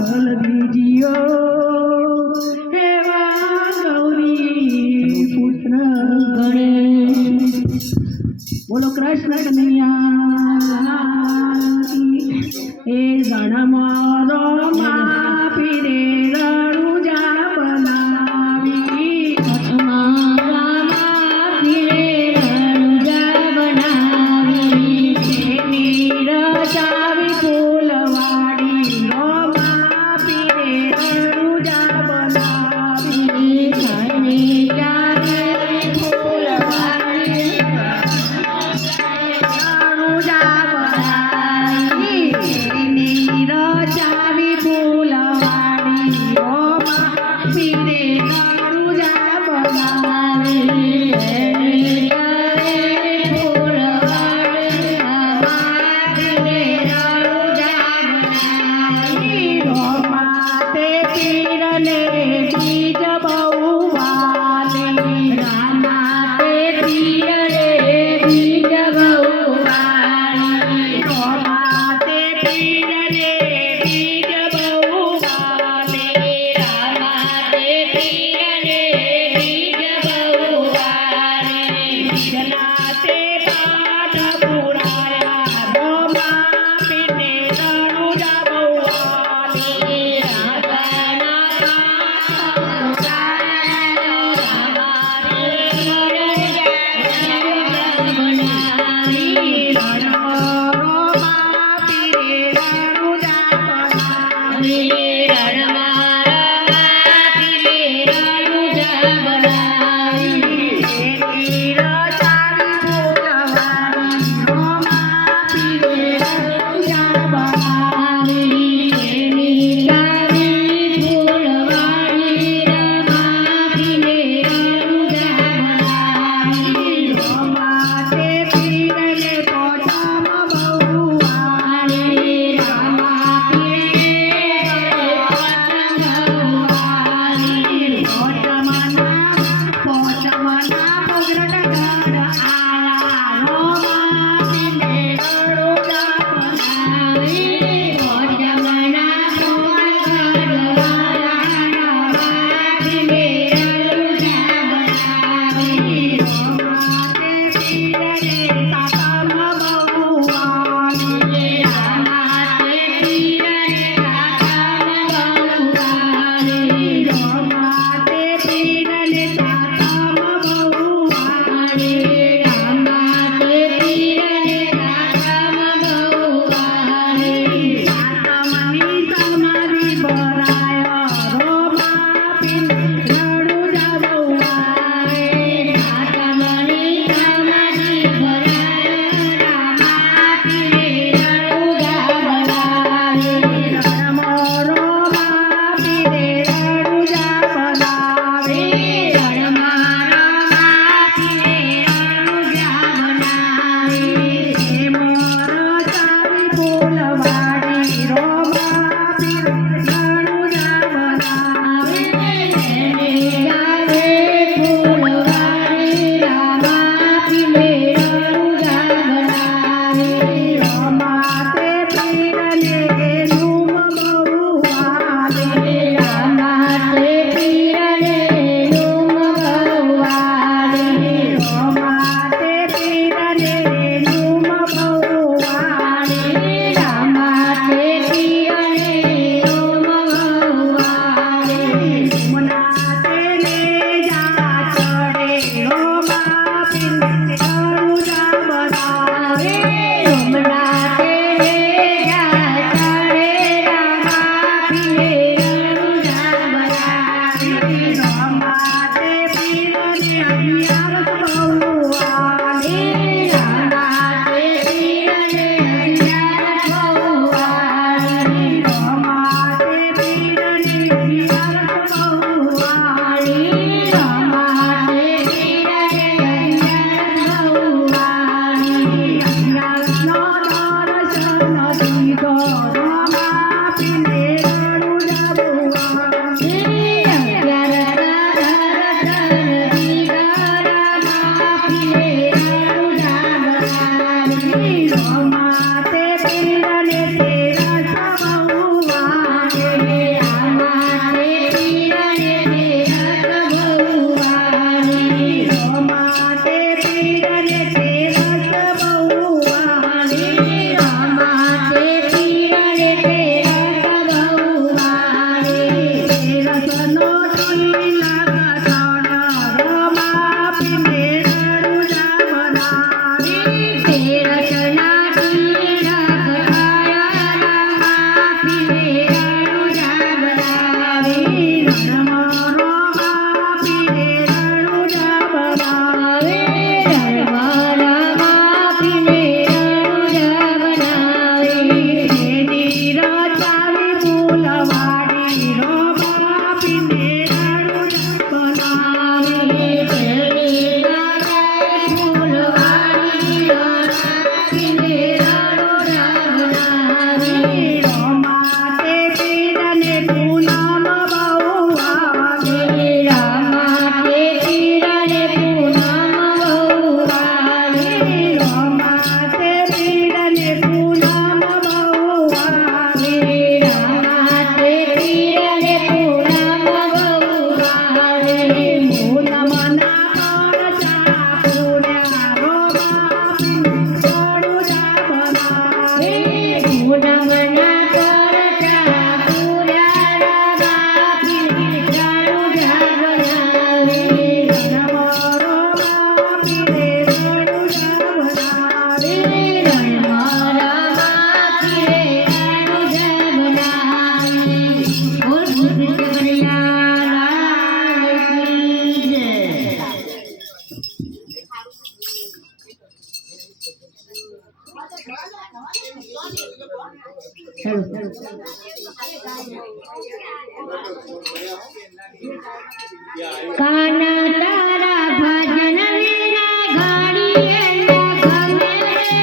बलबीजियो हेवा गौरी पुत्र गणेश। बोलो कृष्ण कन्हैया हे गणमारो मापी रे रणुजा बनावी। मारा मापी रे रणुजा बनावी। नीर चावी फूलवाड़ी रो मापी रे रणुजा बनावी। धनी जावे फूलवाड़ी रणुजा बनावी। नीर चावी फूलवाड़ी रो मापी रे रणुजा बनावी। माते पीरले बीज बहुवाले रामाते पीरले बीज बहुवाले। माते पीरले बीज बहुवाले रामाते पीरले बीज बहुवाले। जनाते पाठ पुराया रोमा पिने रणुजा बहुवाले। माते पीरले काना तारा भजन विना घड़िए न गमे रे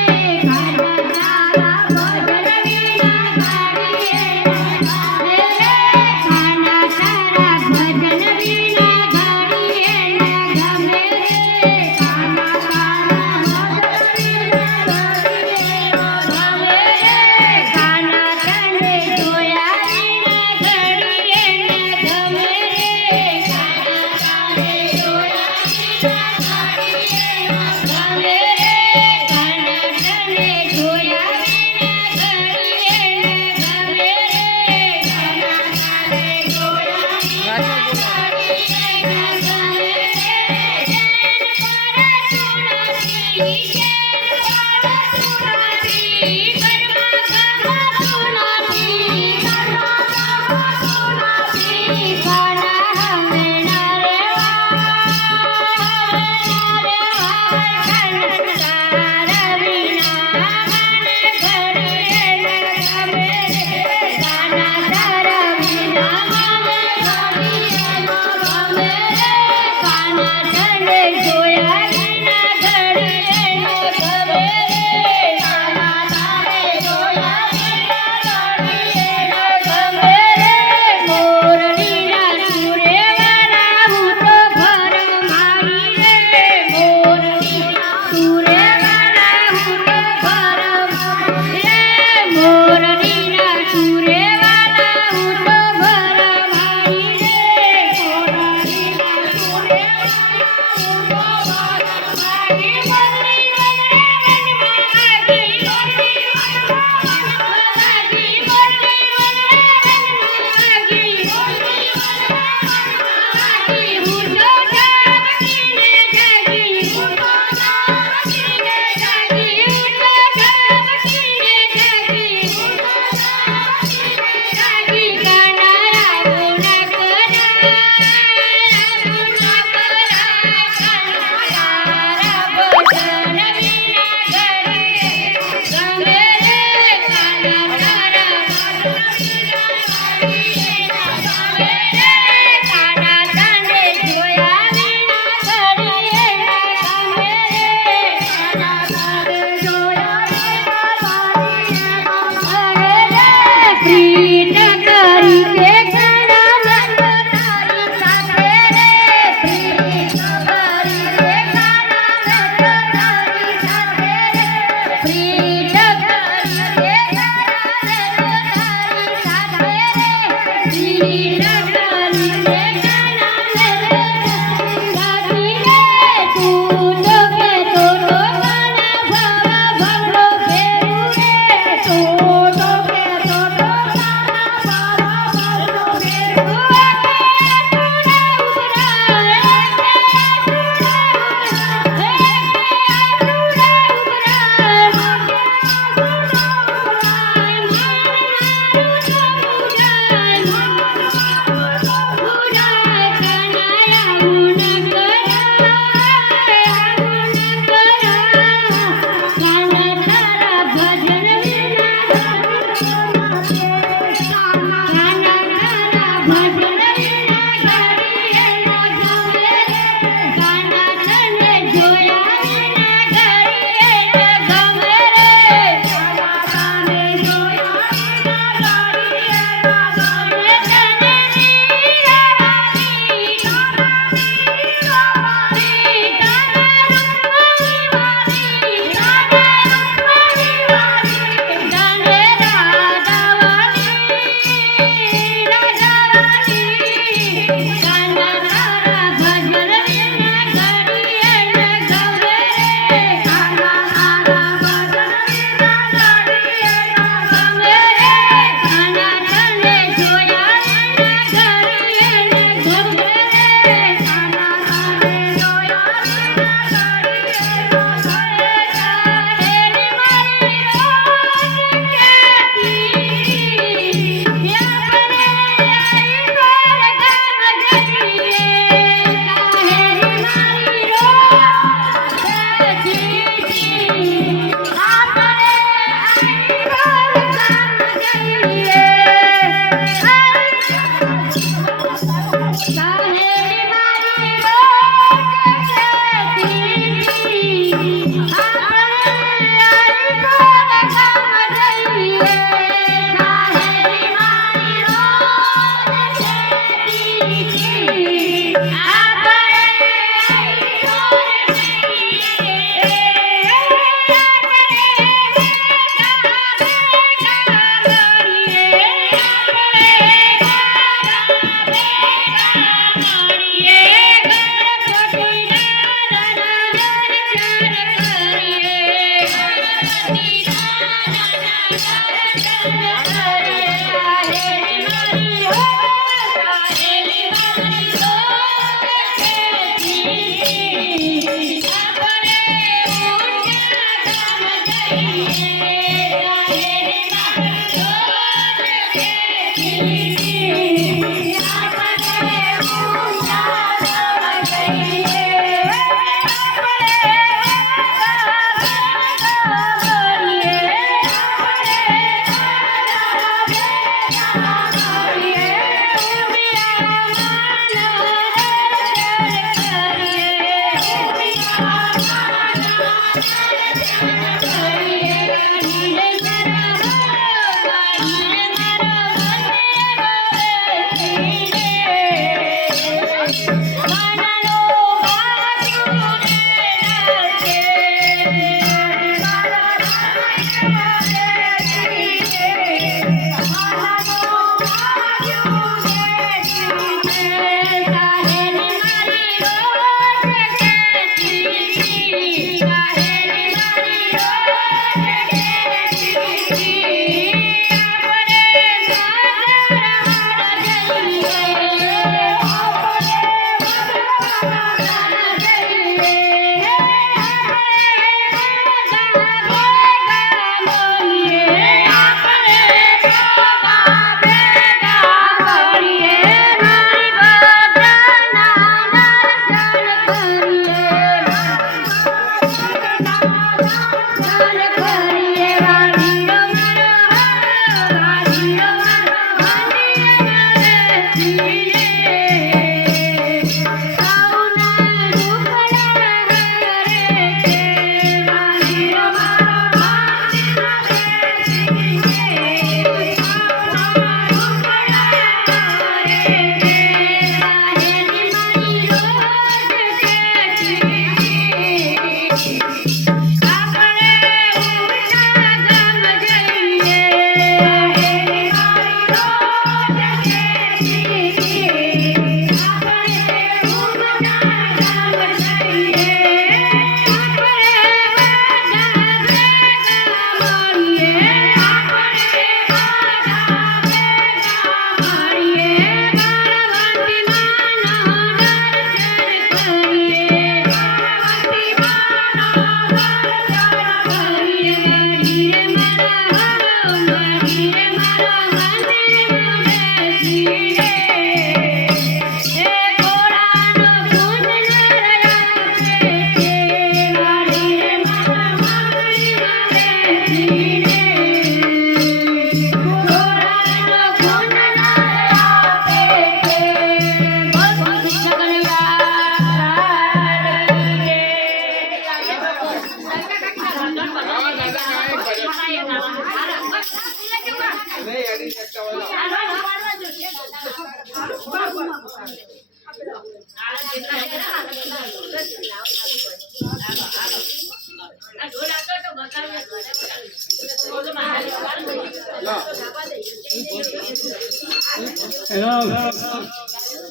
काना तारा भजन विना घड़िए न गमे रे काना तारा भजन विना घड़िए न गमे रे काना तारा भजन विना घड़िए न गमे रे काना तने जोया विना घड़िए न गमे रे काना तने जोया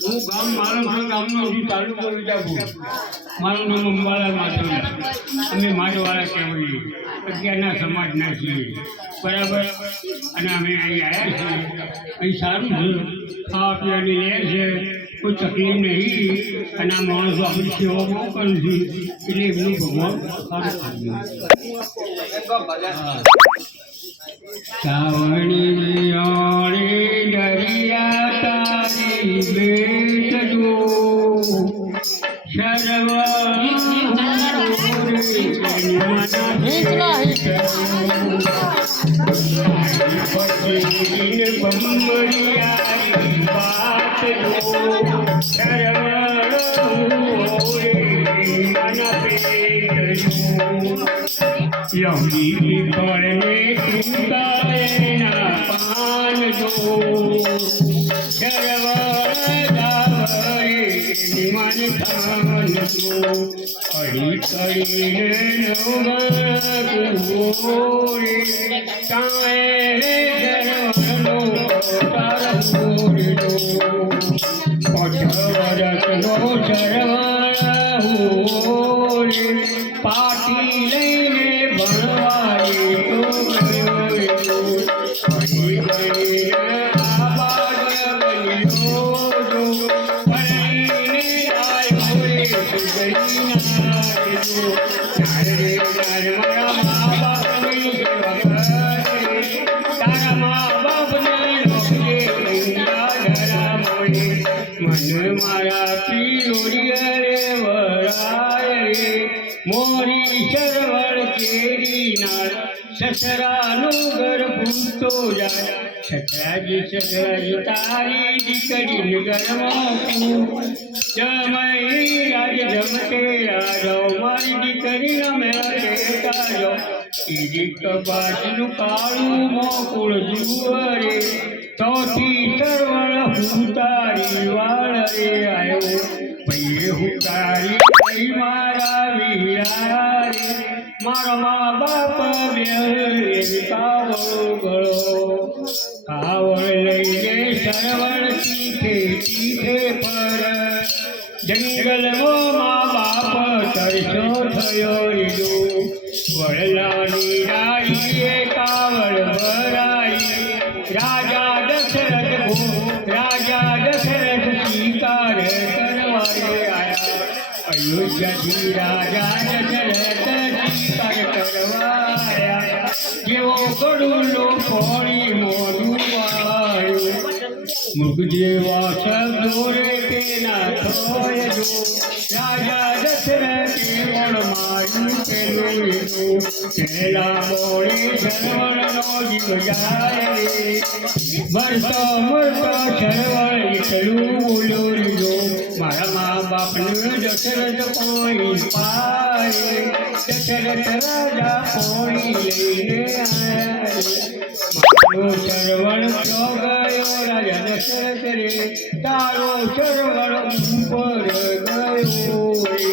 હું ગામ માલમપુર ગામનો તાલુકો વિજાપુર. મારું નામ અંબાલાલ માથુરા. અમે મારવાળા કહેવાઈએ, અત્યારના સમાજના છીએ, બરાબર. અને અમે અહીં આવ્યા છીએ. અહીં સારું છે, ખાવા પીવાની લે છે, કોઈ તકલીફ નહીં. અને આ માણસો આપણી સેવા બહુ કરે છે, એટલે એમનું ભગવાન સારું સાવણી દરિયા તારી બેટ જો શરવ યહૂદી પડને તુંતાયના પાન જો શરવદાવરે નિમન થાન જો અડી કરીને નવગોરે કાંએ શરવનો તારપુર જો પઠવરતનો શરવણ પાટી લઈને ભણવાય તો તારા મા બાપને કેરીના સસરાનું ઘર ફૂટતો જાય સસરાજી તારી દીકરીને ઘરમાં જમઈ રાજ જમતે રાજો મારી દીકરી રમે કાજો ઈજી કબાટનું કાળું મોકુળ જુવરે ચોથી સરવળ હું તારી વાળ રે આવ્યો પૈયે હું તારી કઈ મારા વીરા રે મારા મા બાપ બે કાવળ ગળો કાવળ લઈને સરવળ તીખે પર જંગલમાં મા બાપ તરસો થયો રીડો વડલાની રાણીએ કાવળ ભરાઈ રાજા દશરથ શિકાર કરવાને આયા અયોધ્યાથી રાજા દશરથ શિકાર કરવા આયા જેવો ગળુલો પોણી મોઢું વાળ્યું મૃગ જેવા શબ્દો રે તેના થોય જો રાજા દશરથે પણ માર્યું પેલું લીધું પહેલા મોડે શરવણનો જીવ જાય રે મરતો શરવણ એટલું બોલો લીધો મારા મા બાપને દશરથ પોણી પાય દશરથ રાજા પોણી લઈને આવ્યા શરવણ ક્યો ગયો રાજા દશરથ રે તારો શરવણ ઉપર ગયો રે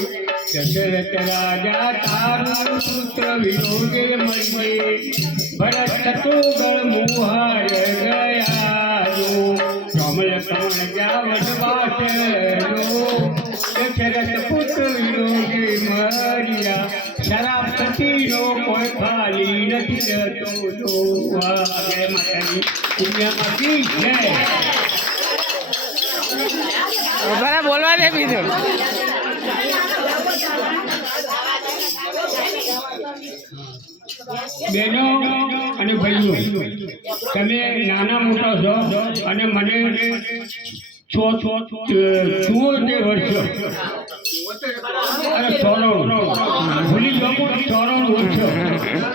દશરથ રાજા તારું પુત્ર વિરોધે મળીએ ભરત શત્રુઘ્ન મુહાર ગયા જો કમલ કમળ જા વનવાસ દશરથ પુત્ર વિરોધે મર્યા શરાબ પતિનો કોઈ ખાલી નથી જતો તો જય માતાજી પુણ્યમાંથી જય બોલવા દે બીજું બહેનો અને ભાઈઓ તમે નાના મોટા છો અને મને 74 વર્ષ અરે 94 ભૂલી જાઉં 94 વર્ષ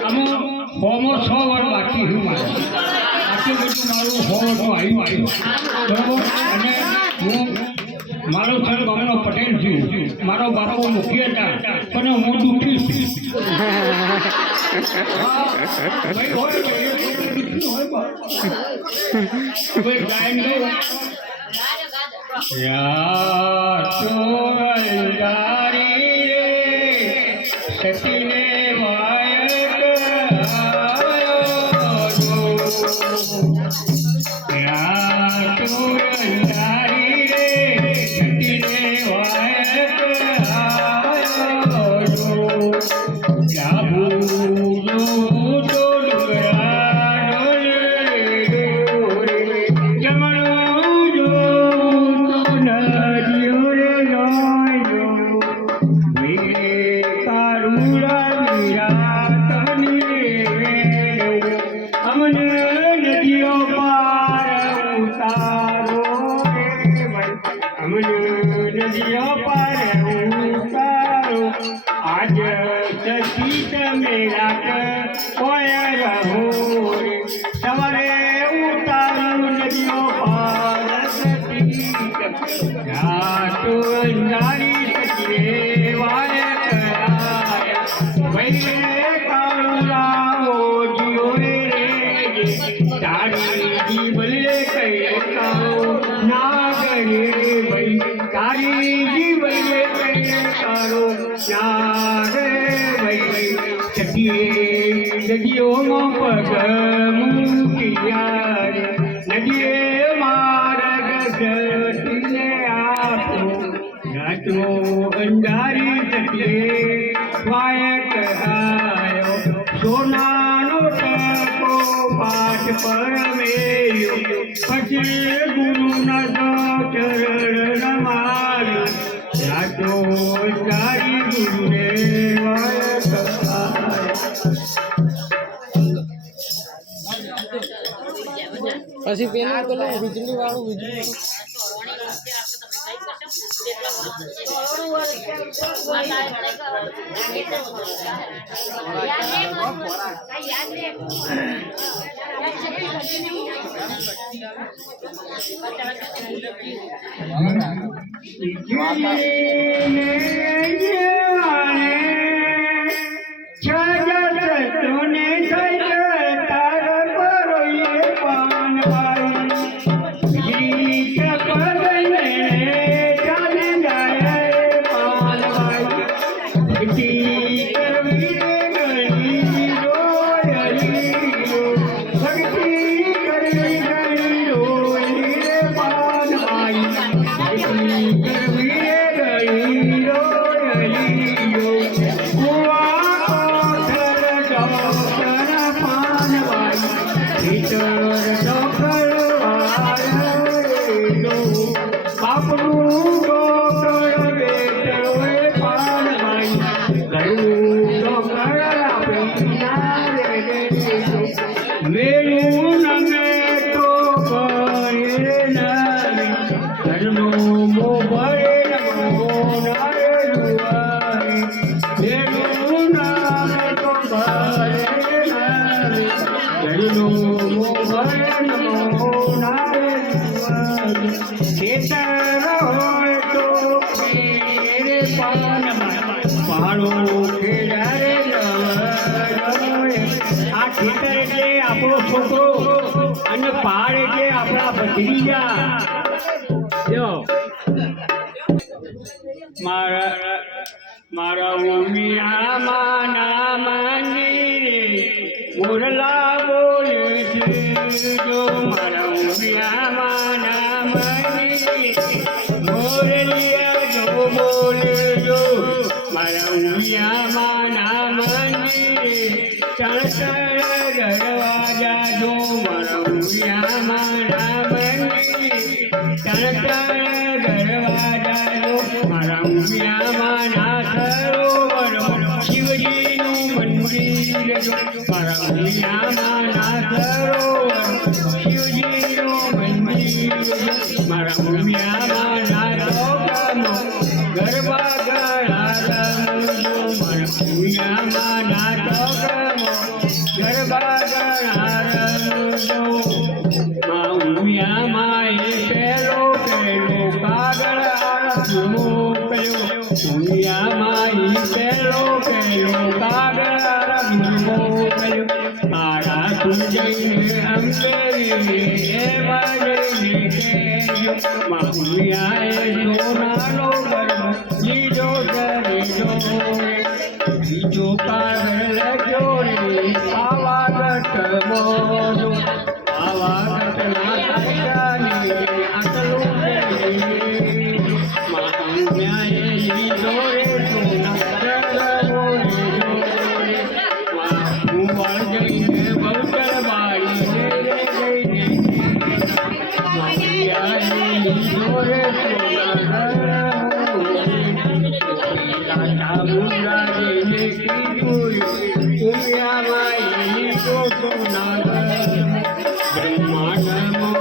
આમાં હોમો 6 વર્ષ બાકી હું મારે આટલું બધું મારું હોવાનું આવ્યું બરાબર અને હું મારો સર ગામનો પટેલ છું મારો બાપો મુખી હતા પણ હું દુઃખી છું સતીને નદીઓનો પગ મૂકિયા નદીએ માર્ગ જટીને આપો રાતો અંધારી તટીએ વાયક આયો સોનાનો ટકો પાઠ પર મેલ્યો પછી ગુરુના ચરણ નમાવ્યો રાતો અંધારી ગુરુને વાયક પછી પેલું વીજળી વાળું આપણો છોકરો અને પહાડ એટલે આપણા ભત્રીજા. જો મારા ઉમિયા માના મંદિરે મોરલા બોલે છે. જો મારા ઉમિયા માના મંદિરે મોરલિયા જો બોલે. જો મારા ઉમિયા માના મંદિરે ચણચણ દરવાજા. જો મારા ઉમિયા માના મંદિરે ચણચણ દરવાજા. જો મારા ઉમિયા માના સરોવર શિવજીનું મંદિર. જો મારા ઉમિયા માના સરોવર શિવજીનું મંદિર. મારા ઉમિયા માના ચોકામાં ગરબા ગાળા રમજો. મારા ઉમિયા માના ચોકામાં ગરબા ગાળા રમજો. મા ઉમિયા માએ પહેલો કાગળ મોકલ્યો. ઉમિયા માઈ પહેલો કાગળ મોકલ્યો. મારા સુજઈને અંબેરીને એમાં જઈને કહેજો. મા ઉમિયાએ સોનાનો ગરબો લીધો ધરેજો. બીજો કાગળ લખ્યો રે પાવાગઢ મોજો. પાવાગઢના કાયદાને આટલું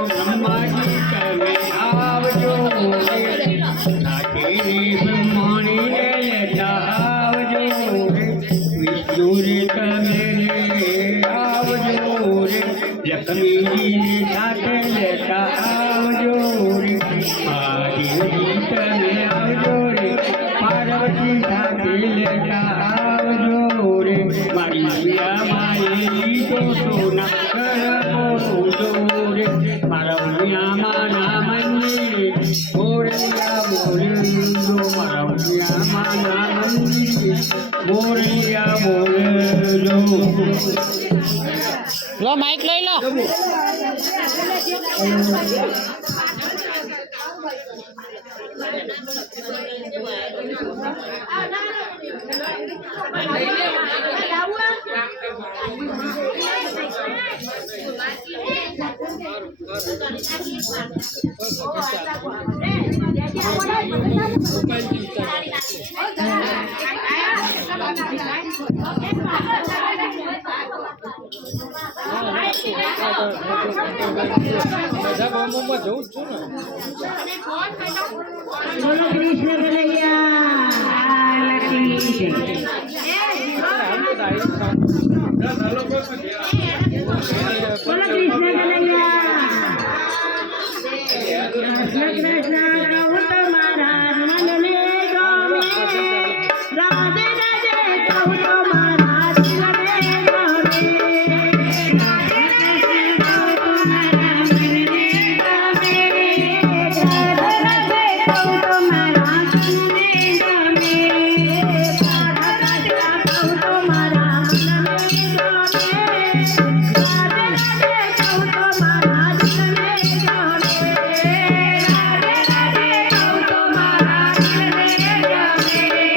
બ્રહ્માજી તમે આવજો. બ્રહ્માણીને લેતા આવજો. વિષ્ણુ રે તમે આવજો રે. લક્ષ્મીજીને સાથે લેતા આવજો રે. મહાદેવજી તમે આવજો રે. પાર્વતી સાથે લેતા આવજો રે. મારી ઉમિયા માએ લીધો સોના કરજો રે. મારા ઉમિયા માના મંદિરે મોરલિયા બોલજો. મારા ઉમિયા માના મંદિરે મોરલિયા બોલજો. લો માઇક લઈ લો. બોલો કૃષ્ણ કનૈયા લાલ કી જય. બોલો કૃષ્ણ કનૈયા. કૃષ્ણ કૃષ્ણ કહું તો મારા મનને ગમે. રાધે રાધે કહું તો મારા દિલને ગમે. રાધે કૃષ્ણ કહું તો મારા મનને ગમે. રાધે રાધે કહું તો મારા મનને ગમે. રાધે રાધે કહું તો મારા મનને ગમે. રાધે રાધે કહું તો મારા દિલને ગમે. રાધે રાધે કહું તો મારા દિલને ગમે.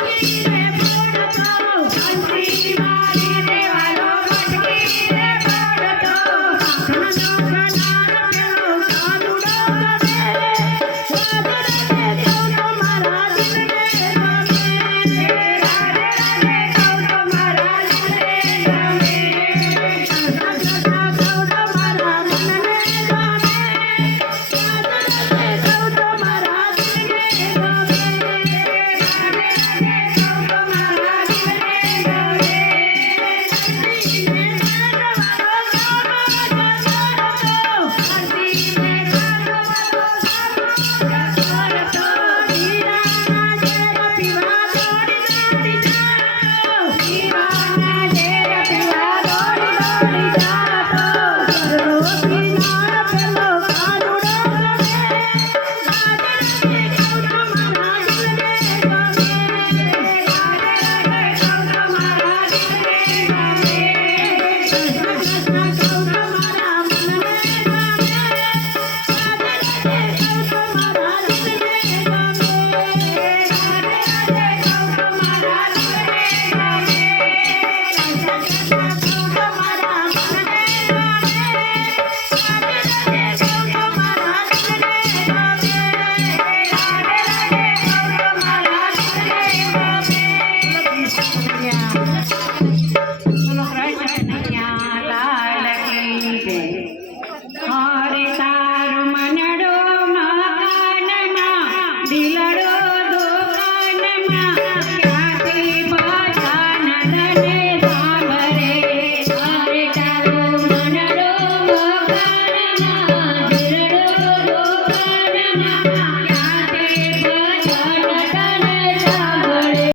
Thank you.